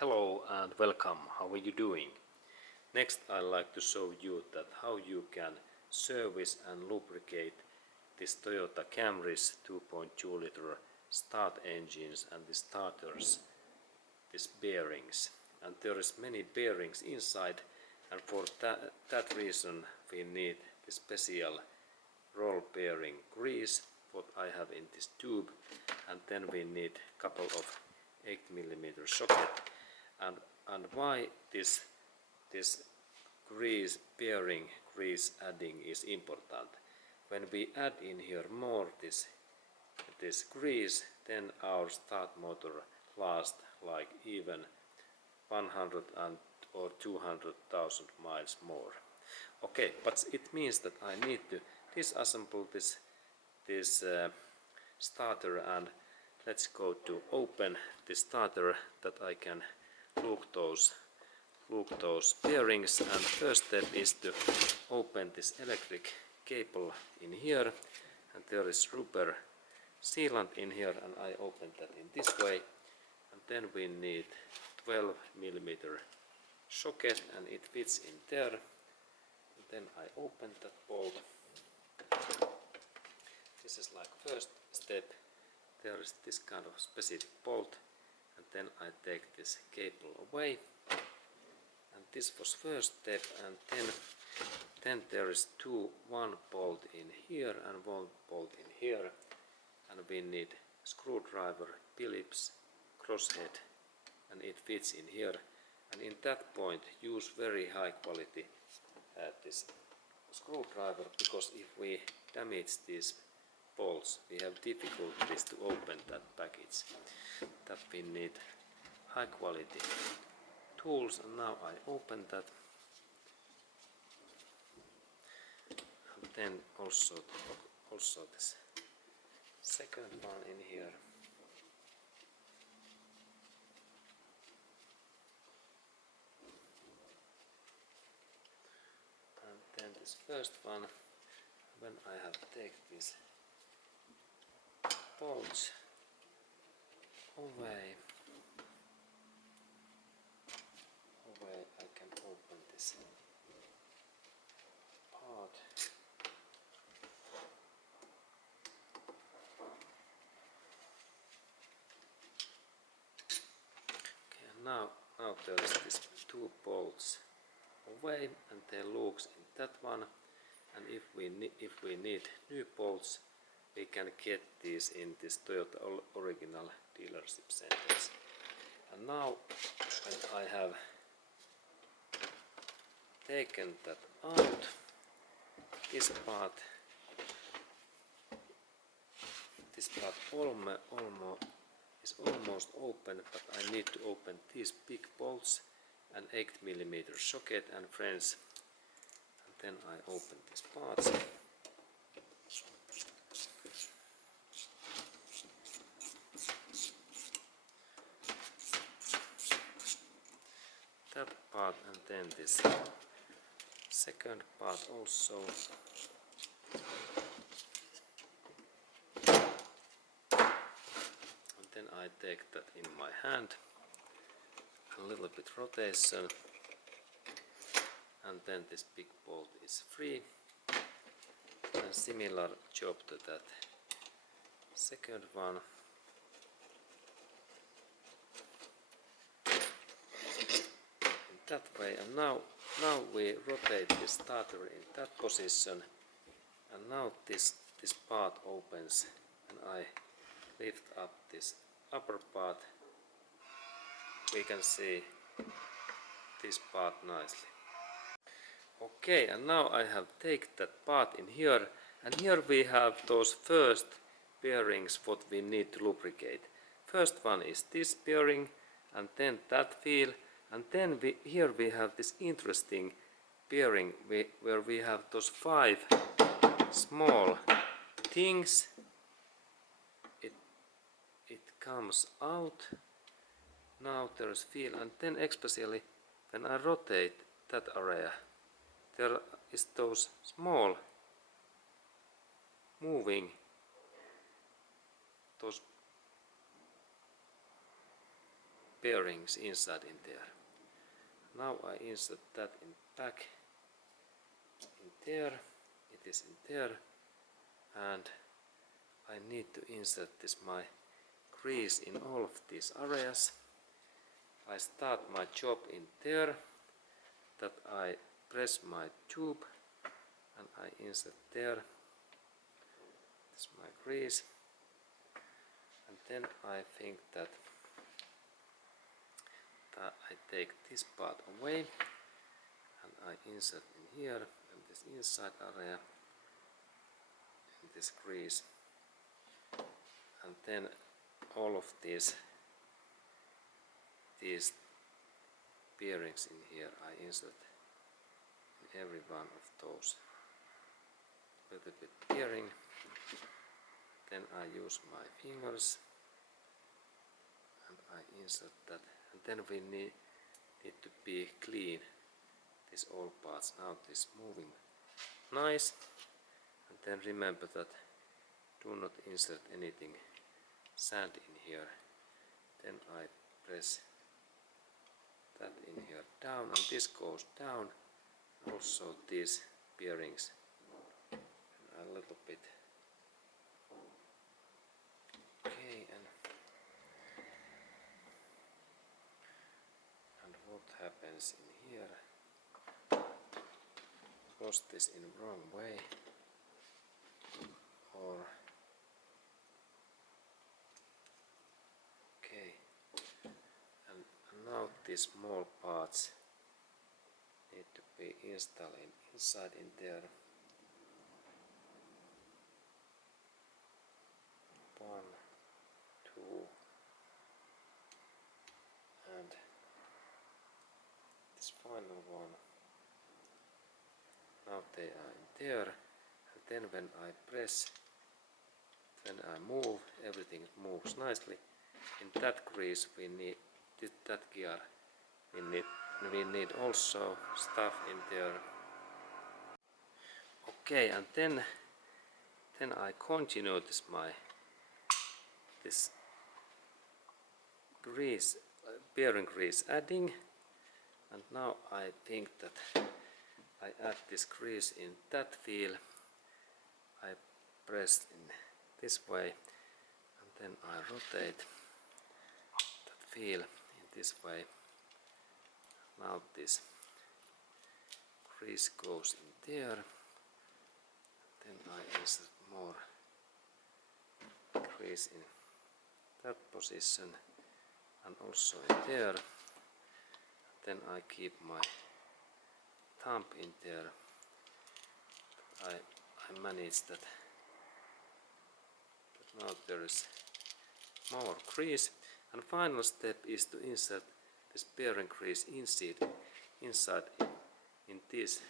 Hello and welcome. How are you doing? Next I'd like to show you that how you can service and lubricate this Toyota Camry's 2.2 liter start engines and the starters, these bearings. And there is many bearings inside, and for that reason we need the special roll bearing grease what I have in this tube, and then we need a couple of 8mm socket. And why this bearing grease adding is important. When we add in here more this grease, then our start motor lasts like even 100 or 200,000 miles more. Okay, but it means that I need to disassemble this starter, and let's go to open the starter that I can look those bearings. And first step is to open this electric cable in here, and there is rubber sealant in here, and I open that in this way. And then we need 12mm socket, and it fits in there. And then I open that bolt. This is like first step. There is this kind of specific bolt, and then I take this cable away. And this was first step, and then there is one bolt in here and one bolt in here, and we need screwdriver, Phillips, crosshead, and it fits in here. And in that point use very high quality this screwdriver, because if we damage these bolts we have difficulties to open that package. That we need high quality tools, and now I open that. And then also this second one in here. And then this first one. When I have taken this bolts away, I can open this part. Okay, now there is these two bolts away, and they looks in that one. And if we need new bolts, we can get these in this Toyota original dealership centers. And now when I have taken that out, this part is almost open, but I need to open these big bolts and 8mm socket and friends. And then I open these parts. That part, and then this second part also. And then I take that in my hand, a little bit rotation, and then this big bolt is free. And similar job to that second one. That way, and now we rotate the starter in that position, and now this part opens, and I lift up this upper part. We can see this part nicely. Okay, and now I have taken that part in here, and here we have those first bearings what we need to lubricate. First one is this bearing, and then that wheel. And then here we have this interesting bearing where we have those 5 small things. It comes out. Now there is wheel, and then especially when I rotate that area, there is those small moving, those bearings inside in there. Now I insert that in back in there. It is in there, and I need to insert this my grease in all of these areas. I start my job in there, that I press my tube and I insert there. This is my grease, and then I think that I take this part away and I insert in here and this inside area in this grease, and then all of these bearings in here I insert in every one of those little bit bearing. Then I use my fingers and I insert that, and then we need to be clean these all parts. Now this moving nice, and then remember that do not insert anything sand in here. Then I press that in here down, and this goes down. Also these bearings a little bit. Okay, and what happens in here? Was this in wrong way, or okay? And now these small parts need to be installed inside in there. 1, 2, and this final one. Now they are in there, and then when I press, when I move, everything moves nicely. In that grease we need that gear. We need also stuff in there. Okay, and then I continue this grease, bearing grease adding, and now I think that I add this grease in that wheel. I press in this way, and then I rotate that wheel in this way. Now this grease goes in there, then I insert more grease in that position and also in there. Then I keep my thumb in there. I manage that now there is more grease, and final step is to insert this bearing grease inside in these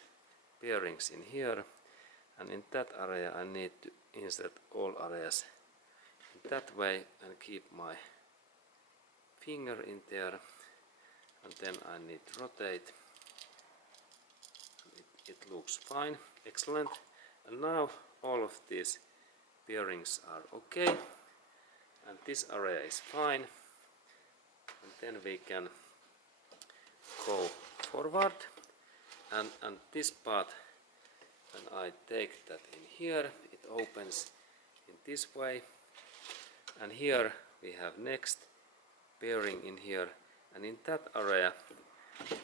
bearings in here, and in that area I need to insert all areas in that way and keep my finger in there, and then I need to rotate. It looks fine, excellent, and now all of these bearings are okay, and this area is fine, and then we can go forward, and this part, when I take that in here, it opens in this way, and here we have next bearing in here, and in that area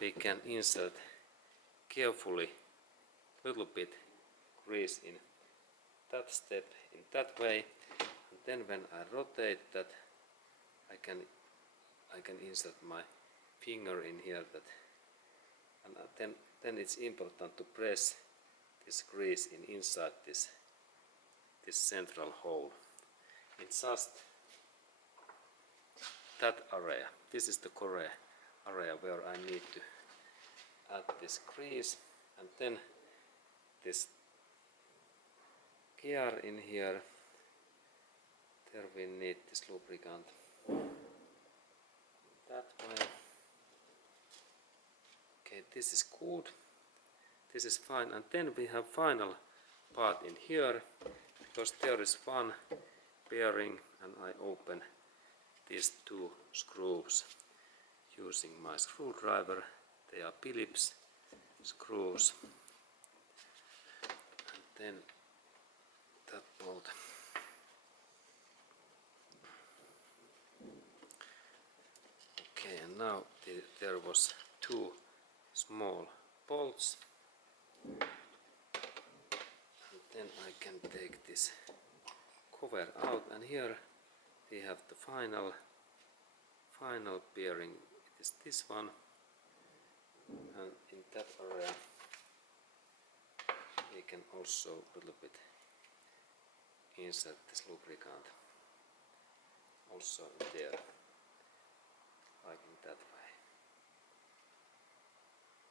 we can insert carefully little bit grease in that step in that way, and then when I rotate that I can insert my finger in here, that, and then it's important to press this grease inside this central hole. It's just that area. This is the correct area where I need to add this grease, and then this gear in here. There we need this lubricant that way. Okay, this is good. This is fine, and then we have final part in here, because there is one bearing, and I open these two screws using my screwdriver. They are Phillips screws, and then that bolt. Okay, and now there was two small bolts, and then I can take this cover out, and here we have the final bearing. It is this one, and in that area we can also a little bit insert this lubricant also in there, like in that way.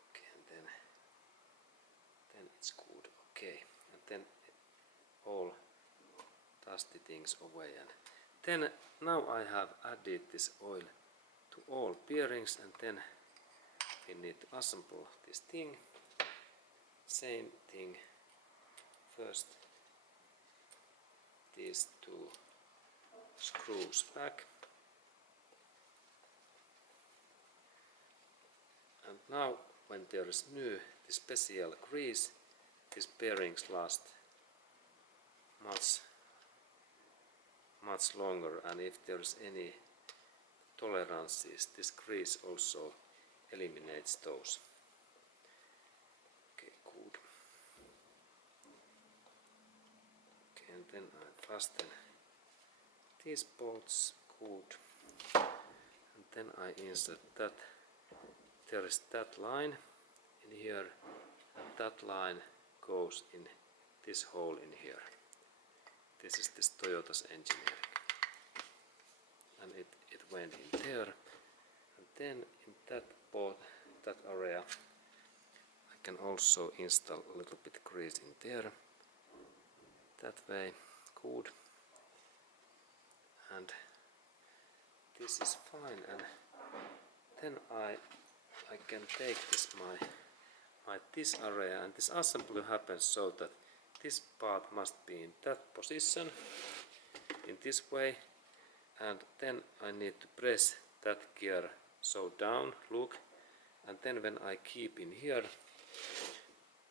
Okay, and then it's good. Okay, and then all dusty things away, and then now I have added this oil to all bearings, and then we need to assemble this thing. Same thing, first these two screws back, and now when there is new the special grease, these bearings last much longer, and if there is any tolerances, this grease also eliminates those. Okay, good. Okay, and then I fasten these bolts, good, and then I insert that. There is that line in here, and that line goes in this hole in here. This is this Toyota's engineering, and it went in there, and then in that area I can also install a little bit grease in there, that way, good, and this is fine. And then I can take this this area, and this assembly happens so that this part must be in that position, in this way, and then I need to press that gear so down, look, and then when I keep in here,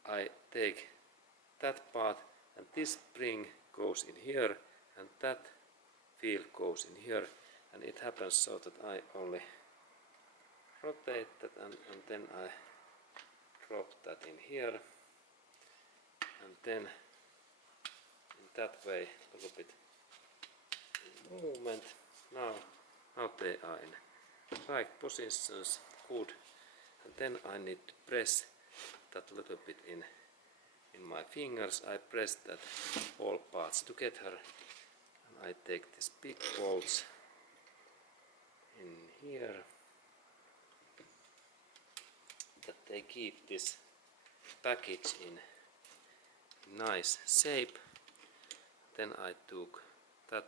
I take that part, and this spring goes in here, and that wheel goes in here, and it happens so that I only rotate that, and then I drop that in here, and then in that way a little bit movement. Now they are in right positions, good, and then I need to press that a little bit in my fingers. I press that all parts together, and I take these big bolts in here, that they keep this package in nice shape. Then I took that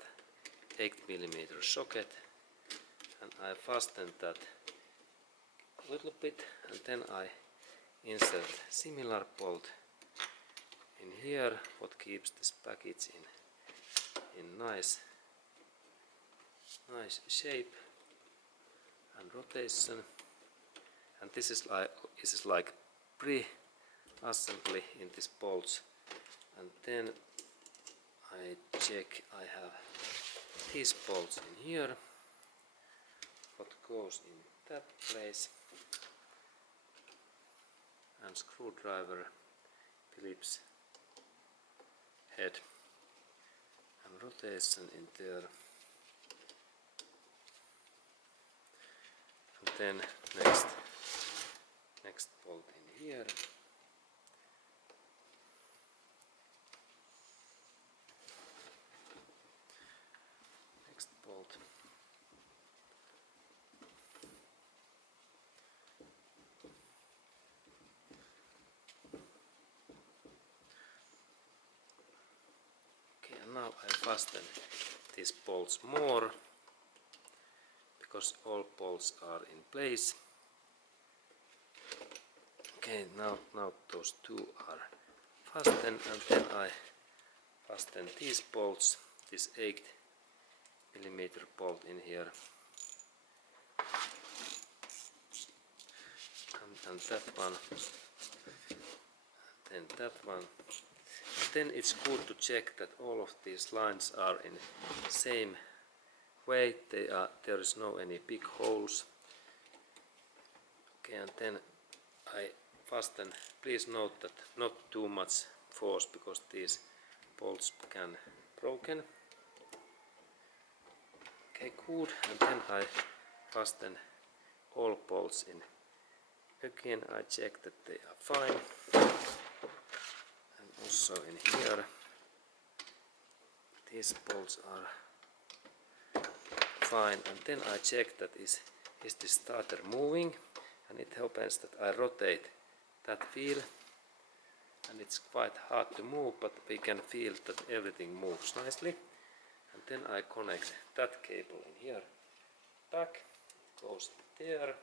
8mm socket, and I fastened that a little bit, and then I insert similar bolt in here, what keeps this package in nice shape and rotation. And this is like pre-assembly in these bolts, and then I check I have these bolts in here, what goes in that place, and screwdriver, Phillips head, and rotation in there, and then next bolt in here, next bolt, okay, and now I fasten these bolts more, because all bolts are in place. Okay, now those two are fastened, and then I fasten these bolts, this 8mm bolt in here, and that one, then that one. Then it's good to check that all of these lines are in same way. There is no any big holes. Okay, and then I fasten. Please note that not too much force because these bolts can broken. Okay, good. And then I fasten all bolts in. Again, I check that they are fine. And also in here, these bolts are fine. And then I check that is the starter moving, and it happens that I rotate that wheel, and it's quite hard to move, but we can feel that everything moves nicely. And then I connect that cable in here back, goes there,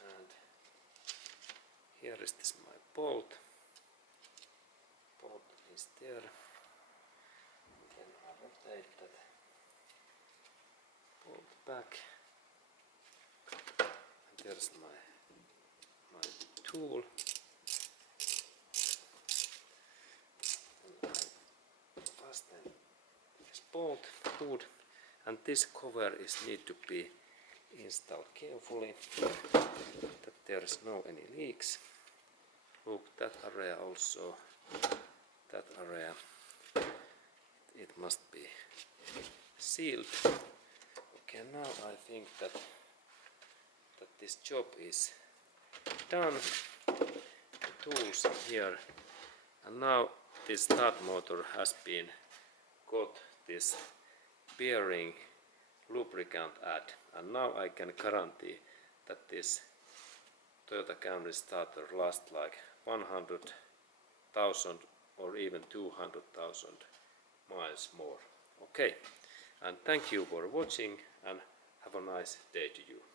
and here is this my bolt is there, and then I rotate that bolt back, and there's my tool, and I fasten this bolt good, and this cover is need to be installed carefully that there is no any leaks. Look, that area also, that area, it must be sealed. Okay, now I think that this job is done. The tools in here, and now this start motor has been got this bearing lubricant add, and now I can guarantee that this Toyota Camry starter lasts like 100,000 or even 200,000 miles more. Okay, and thank you for watching, and have a nice day to you.